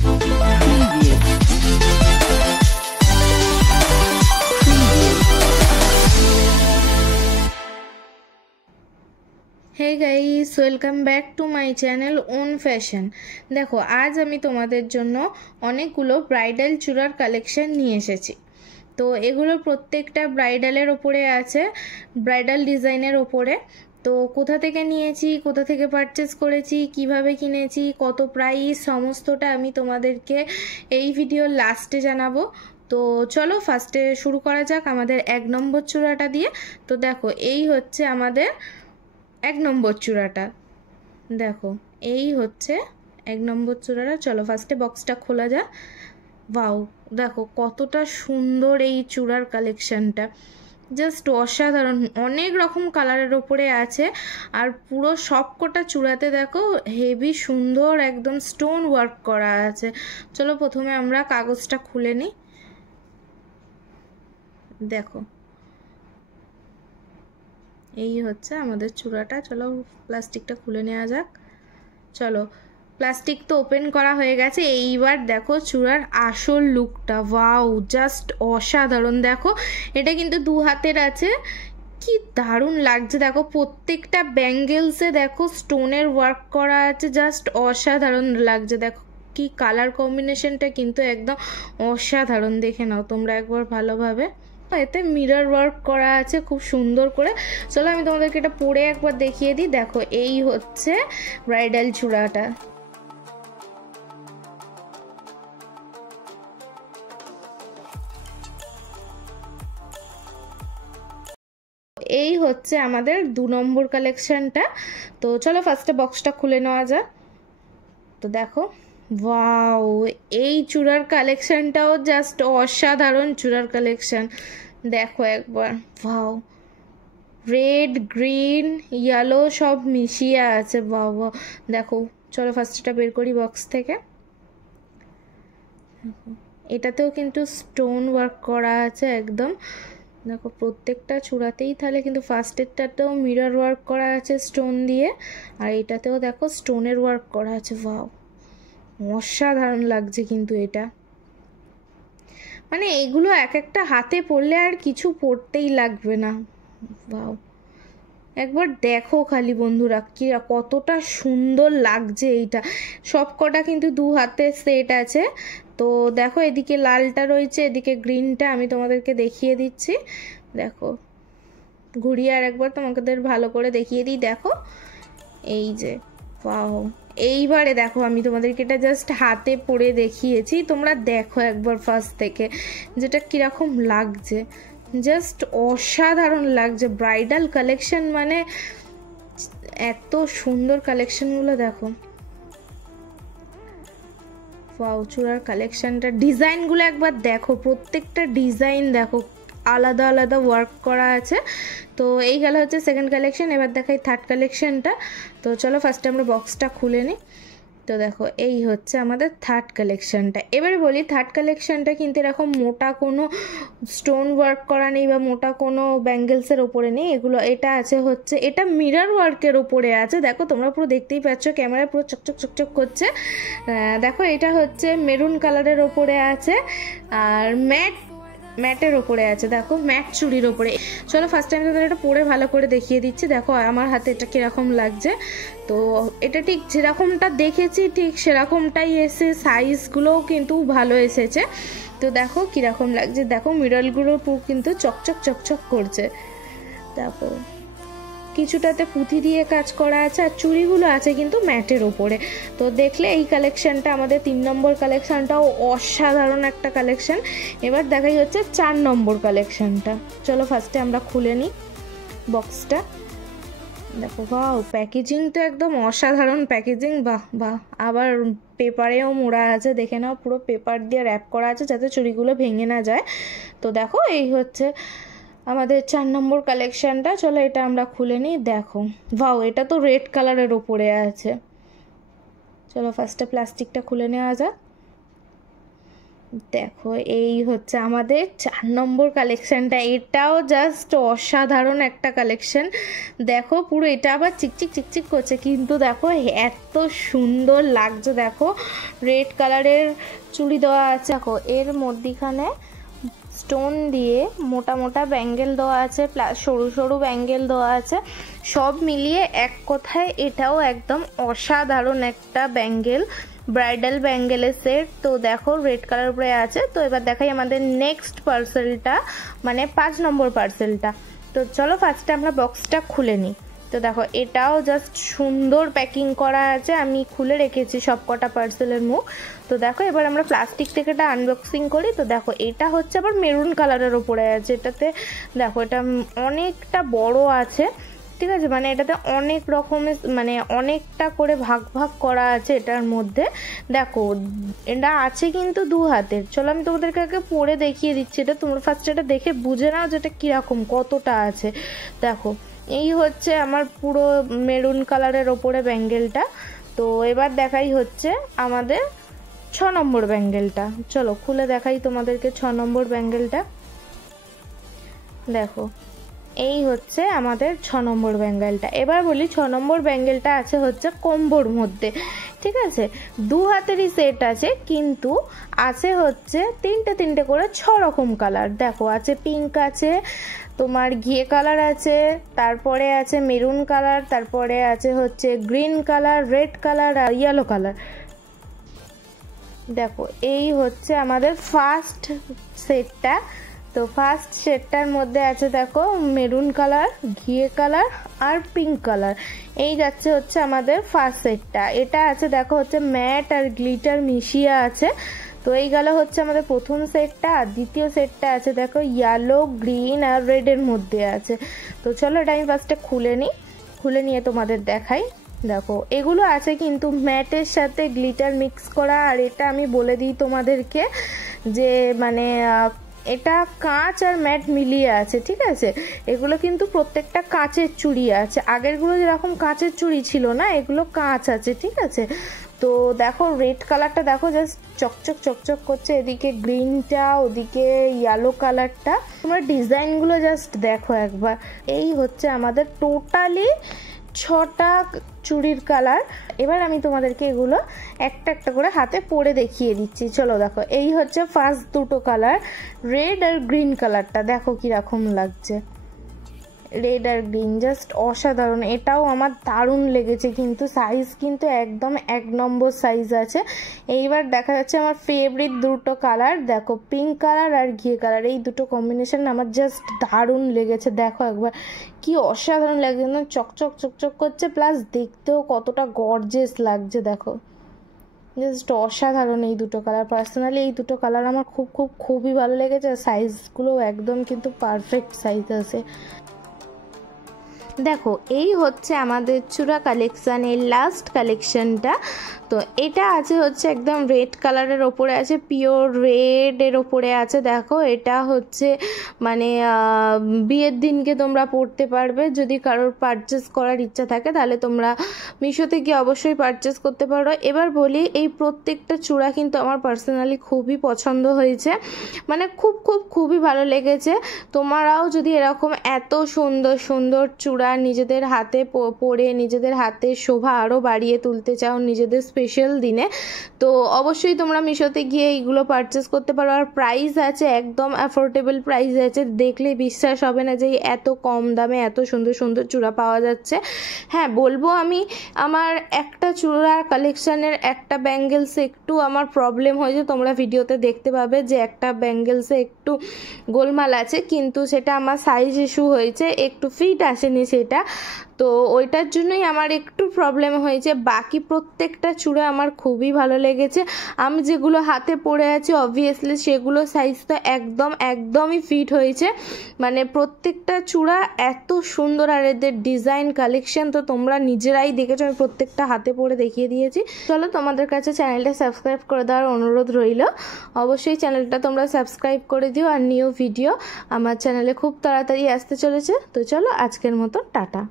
Hey guys, welcome back to my channel own fashion. देखो आज আমি তোমাদের জন্য অনেকগুলো ব্রাইডাল চূড়ার কালেকশন নিয়ে এসেছি। তো এগুলো প্রত্যেকটা ব্রাইডালের ওপরে আছে, ব্রাইডাল ডিজাইনের ওপরে। তো কোথা থেকে নিয়েছি, কোথা থেকে পারচেজ করেছি, কিভাবে কিনেছি, কত প্রাইস, সমস্তটা আমি তোমাদেরকে এই ভিডিওর লাস্টে জানাবো। তো চলো ফার্স্টে শুরু করা যাক আমাদের 1 নম্বর চূড়াটা দিয়ে। তো দেখো এই হচ্ছে আমাদের 1 নম্বর চূড়াটা। দেখো এই হচ্ছে 1 নম্বর চূড়াটা। চলো ফার্স্টে বক্সটা খোলা যাক। ওয়াও, দেখো কতটা সুন্দর এই চূড়ার কালেকশনটা, জাস্ট অসাধারণ। অনেক রকম কালারের ওপরে আছে আর পুরো সবকটা চূড়াতে দেখো হেভি সুন্দর একদম স্টোন ওয়ার্ক করা আছে। চলো প্রথমে আমরা কাগজটা খুলে নিই। দেখো এই হচ্ছে আমাদের চূড়াটা। চলো প্লাস্টিকটা খুলে নেওয়া যাক। চলো প্লাস্টিক তো ওপেন করা হয়ে গেছে, এইবার দেখো চূড়ার আসল লুকটা। ওয়াও, জাস্ট অসাধারণ। দেখো এটা কিন্তু 2 হাতের আছে, কি দারুণ লাগছে। দেখো প্রত্যেকটা ব্যাঙ্গেলসে দেখো স্টোনের ওয়ার্ক করা আছে, জাস্ট অসাধারণ লাগছে। দেখো কি কালার কম্বিনেশনটা কিন্তু একদম অসাধারণ। দেখে নাও তোমরা একবার ভালোভাবে। এতে মিরর ওয়ার্ক করা আছে খুব সুন্দর করে। চলো আমি তোমাদেরকে এটা পরে একবার দেখিয়ে দিই। দেখো এই হচ্ছে ব্রাইডাল চূড়াটা। এই হচ্ছে আমাদের 2 নম্বর কালেকশনটা। তো চলো ফার্স্টে বক্সটা খুলে নেওয়া যাক। তো দেখো ওয়াও, এই চূড়ার কালেকশনটাও জাস্ট অসাধারণ চূড়ার কালেকশন। দেখো একবার, ওয়াও, রেড, গ্রিন, ইয়েলো সব মিশিয়ে আছে। বাবা দেখো, চলো ফার্স্টটা বের করি বক্স থেকে। এটাতেও কিন্তু স্টোন ওয়ার্ক করা আছে একদম। দেখো প্রত্যেকটা চূড়াতেই তাহলে কিন্তু ফার্স্টেরটাতেও মিরর ওয়ার্ক করা আছে স্টোন দিয়ে, আর এটাতেও দেখো স্টোনের ওয়ার্ক করা আছে। ওয়াও, অসাধারণ লাগছে কিন্তু এটা। মানে এগুলো এক একটা হাতে পরলে আর কিছু পরতেই লাগবে না। ওয়াও, একবার দেখো খালি বন্ধুরা কি কতটা সুন্দর লাগছে এইটা। সব কটা কিন্তু 2 হাতের সেট আছে। তো দেখো এদিকে লালটা রয়েছে, এদিকে গ্রিনটা আমি তোমাদেরকে দেখিয়ে দিচ্ছি। দেখো ঘুরিয়ে আর একবার তোমাদের ভালো করে দেখিয়ে দিই। দেখো এই যে, ওয়াও, এইবারে দেখো আমি তোমাদেরকে এটা জাস্ট হাতে পরে দেখিয়েছি, তোমরা দেখো একবার ফার্স্ট থেকে যেটা কিরকম লাগছে। জাস্ট অসাধারণ লাগছে। ব্রাইডাল কালেকশন মানে এত সুন্দর কালেকশনগুলো দেখো। ওয়াও, চূড়ার কালেকশনটা, ডিজাইনগুলো একবার দেখো, প্রত্যেকটা ডিজাইন দেখো আলাদা আলাদা ওয়ার্ক করা আছে। তো এই গেল হচ্ছে সেকেন্ড কালেকশন। এবার দেখাই থার্ড কালেকশনটা। তো চলো ফার্স্টে আমরা বক্সটা খুলে নিই। তো দেখো এই হচ্ছে আমাদের থার্ড কালেকশনটা। এবারে বলি থার্ড কালেকশনটা কিন্তু এরকম মোটা কোনো স্টোন ওয়ার্ক করা নেই বা মোটা কোনো ব্যাঙ্গেলসের ওপরে নেই। এগুলো এটা আছে হচ্ছে, এটা মিরর ওয়ার্কের ওপরে আছে। দেখো তোমরা পুরো দেখতেই পাচ্ছ, ক্যামেরায় পুরো চকচক চকচক করছে। দেখো এটা হচ্ছে মেরুন কালারের ওপরে আছে আর ম্যাটের ওপরে আছে। দেখো ম্যাট চুড়ির ওপরে। চলো ফার্স্ট টাইম তোমাদের এটা পরে ভালো করে দেখিয়ে দিচ্ছি। দেখো আমার হাতে এটা কিরকম লাগছে। তো এটা ঠিক যেরকমটা দেখেছি ঠিক সেরকমটাই এসে, সাইজগুলোও কিন্তু ভালো এসেছে। তো দেখো কিরকম লাগছে। দেখো মিররগুলোর পুরো কিন্তু চকচক চকচক করছে। দেখো কিছুটাতে পুঁথি দিয়ে কাজ করা আছে আর চুড়িগুলো আছে কিন্তু ম্যাটের ওপরে। তো দেখলে এই কালেকশনটা আমাদের 3 নম্বর কালেকশনটাও অসাধারণ একটা কালেকশন। এবার দেখাই হচ্ছে 4 নম্বর কালেকশনটা। চলো ফার্স্টে আমরা খুলে নিই বক্সটা। দেখো ওয়াও, প্যাকেজিং তো একদম অসাধারণ প্যাকেজিং। বাহ বাহ, আবার পেপারেও মোড়া আছে। দেখে নাও পুরো পেপার দিয়ে র্যাপ করা আছে যাতে চুড়িগুলো ভেঙে না যায়। তো দেখো এই হচ্ছে আমাদের 4 নম্বর কালেকশনটা। চলো এটা আমরা খুলে নিই। দেখো ওয়াও, এটা তো রেড কালারের ওপরে আছে। চলো ফার্স্টে প্লাস্টিকটা খুলে নেওয়া যাক। দেখো এই হচ্ছে আমাদের 4 নম্বর কালেকশনটা, এটাও জাস্ট অসাধারণ একটা কালেকশন। দেখো পুরো এটা আবার চিকচিক চিকচিক করছে, কিন্তু দেখো এত সুন্দর লাগছে। দেখো রেড কালারের চুড়ি দেওয়া আছে, দেখো এর মধ্যিখানে স্টোন দিয়ে মোটা মোটা ব্যাঙ্গেল দেওয়া আছে, প্লাস সরু সরু ব্যাঙ্গেল দেওয়া আছে। সব মিলিয়ে এক কথায় এটাও একদম অসাধারণ একটা ব্যাঙ্গেল, ব্রাইডাল ব্যাঙ্গেলের সেট। তো দেখো রেড কালার উপরে আছে। তো এবার দেখাই আমাদের নেক্সট পার্সেলটা, মানে 5 নম্বর পার্সেলটা। তো চলো ফার্স্টে আমরা বক্সটা খুলে নিই। তো দেখো এটাও জাস্ট সুন্দর প্যাকিং করা আছে, আমি খুলে রেখেছি সব কটা পার্সেলের মুখ। তো দেখো এবার আমরা প্লাস্টিক থেকে এটা আনবক্সিং করি। তো দেখো এটা হচ্ছে আবার মেরুন কালারের ওপরে আছে। এটাতে দেখো এটা অনেকটা বড় আছে, ঠিক আছে, মানে এটাতে অনেক রকমের মানে অনেকটা করে ভাগ ভাগ করা আছে এটার মধ্যে। দেখো এটা আছে কিন্তু 2 হাতের। চলো আমি তোমাদেরকে আগে পরে দেখিয়ে দিচ্ছি, এটা তোমরা ফার্স্ট এটা দেখে বুঝে নাও যে এটা কীরকম কতটা আছে। দেখো এই হচ্ছে আমার পুরো মেরুন কালারের ওপরে ব্যাঙ্গেলটা। তো এবার দেখাই হচ্ছে আমাদের 6 নম্বর ব্যাঙ্গেলটা। চলো খুলে দেখাই তোমাদেরকে 6 নম্বর ব্যাঙ্গেলটা। দেখো এই হচ্ছে আমাদের 6 নম্বর ব্যাঙ্গেলটা। এবার বলি 6 নম্বর ব্যাঙ্গেলটা আছে হচ্ছে কম্বোর মধ্যে, ঠিক আছে, 2 হাতেরই সেট আছে, কিন্তু আছে হচ্ছে 3টে করে 6 রকম কালার। দেখো আছে পিঙ্ক আছে, তোমার ঘিয়ে কালার আছে, তারপরে আছে মেরুন কালার, তারপরে আছে হচ্ছে গ্রিন কালার, রেড কালার আর ইয়েলো কালার। দেখো এই হচ্ছে আমাদের ফার্স্ট সেটটা। তো ফার্স্ট সেটটার মধ্যে আছে দেখো মেরুন কালার, ঘিয়ে কালার আর পিঙ্ক কালার। এই যাচ্ছে হচ্ছে আমাদের ফার্স্ট সেটটা। এটা আছে দেখো হচ্ছে ম্যাট আর গ্লিটার মিশিয়ে আছে। তো এই গেল হচ্ছে আমাদের প্রথম সেটটা। আর দ্বিতীয় সেটটা আছে দেখো ইয়েলো, গ্রিন আর রেডের মধ্যে আছে। তো চলো এটা আমি ফার্স্টে খুলে নিই, খুলে নিয়ে তোমাদের দেখাই। দেখো এগুলো আছে কিন্তু ম্যাটের সাথে গ্লিটার মিক্স করা। আর এটা আমি বলে দিই তোমাদেরকে যে মানে এটা কাঁচ আর ম্যাট মিলিয়ে আছে, ঠিক আছে। এগুলো কিন্তু প্রত্যেকটা কাঁচের চুড়ি আছে, আগেরগুলো যেরকম কাঁচের চুড়ি ছিল না, এগুলো কাঁচ আছে, ঠিক আছে। তো দেখো রেড কালারটা দেখো জাস্ট চকচক চকচক করছে, এদিকে গ্রিনটা, ওদিকে ইয়েলো কালারটা। তোমরা ডিজাইনগুলো জাস্ট দেখো একবার। এই হচ্ছে আমাদের টোটালি 6টা চুড়ির কালার। এবার আমি তোমাদেরকে এগুলো একটা একটা করে হাতে পরে দেখিয়ে দিচ্ছি। চলো দেখো এই হচ্ছে ফার্স্ট দুটো কালার, রেড আর গ্রিন কালারটা। দেখো কিরকম লাগছে, রেড আর গ্রিন জাস্ট অসাধারণ। এটাও আমার দারুণ লেগেছে, কিন্তু সাইজ কিন্তু একদম 1 নম্বর সাইজ আছে। এইবার দেখা যাচ্ছে আমার ফেভারিট দুটো কালার, দেখো পিঙ্ক কালার আর ঘিয়ে কালার। এই দুটো কম্বিনেশন আমার জাস্ট দারুণ লেগেছে। দেখো একবার কি অসাধারণ লাগছে, একদম চকচক চকচক করছে, প্লাস দেখতেও কতটা গর্জিয়াস লাগছে। দেখো জাস্ট অসাধারণ এই দুটো কালার। পার্সোনালি এই দুটো কালার আমার খুবই ভালো লেগেছে। সাইজগুলো একদম কিন্তু পারফেক্ট সাইজ আছে। দেখো এই হচ্ছে আমাদের চূড়া কালেকশানের লাস্ট কালেকশনটা। তো এটা আছে হচ্ছে একদম রেড কালারের ওপরে আছে, পিওর রেডের ওপরে আছে। দেখো এটা হচ্ছে মানে বিয়ের দিনকে তোমরা পরতে পারবে। যদি কারোর পারচেস করার ইচ্ছা থাকে তাহলে তোমরা মিশো থেকে অবশ্যই পারচেস করতে পারো। এবার বলি এই প্রত্যেকটা চূড়া কিন্তু আমার পার্সোনালি খুবই পছন্দ হয়েছে, মানে খুবই ভালো লেগেছে। তোমরাও যদি এরকম এত সুন্দর সুন্দর চূড়া নিজেদের হাতে পরে নিজেদের হাতের শোভা আরও বাড়িয়ে তুলতে চাও নিজেদের স্পেশাল দিনে, তো অবশ্যই তোমরা মিশোতে গিয়ে এইগুলো পারচেস করতে পারো। আর প্রাইস আছে একদম অ্যাফোর্ডেবল প্রাইস আছে, দেখলে বিশ্বাস হবে না যে এত কম দামে এত সুন্দর সুন্দর চূড়া পাওয়া যাচ্ছে। হ্যাঁ বলবো আমি, আমার একটা চূড়ার কালেকশানের একটা ব্যাঙ্গেলসে একটু আমার প্রবলেম হয়েছে, তোমরা ভিডিওতে দেখতে পাবে যে একটা ব্যাঙ্গেলসে একটু গোলমাল আছে, কিন্তু সেটা আমার সাইজ ইস্যু হয়েছে, একটু ফিট আসেনি সেটা, তো ওইটার জন্যই আমার একটু প্রবলেম হয়েছে। বাকি প্রত্যেকটা চূড়া আমার খুবই ভালো লেগেছে। আমি যেগুলো হাতে পরে আছি অবভিয়াসলি সেগুলো সাইজ তো একদমই ফিট হয়েছে, মানে প্রত্যেকটা চূড়া এত সুন্দর। আর এদের ডিজাইন কালেকশন তো তোমরা নিজেরাই দেখেছো, আমি প্রত্যেকটা হাতে পরে দেখিয়ে দিয়েছি। চলো তোমাদের কাছে চ্যানেলটা সাবস্ক্রাইব করে দেওয়ার অনুরোধ রইল, অবশ্যই চ্যানেলটা তোমরা সাবস্ক্রাইব করে দিও। আর নিউ ভিডিও আমার চ্যানেলে খুব তাড়াতাড়ি আসতে চলেছে। তো চলো আজকের মতো টাটা।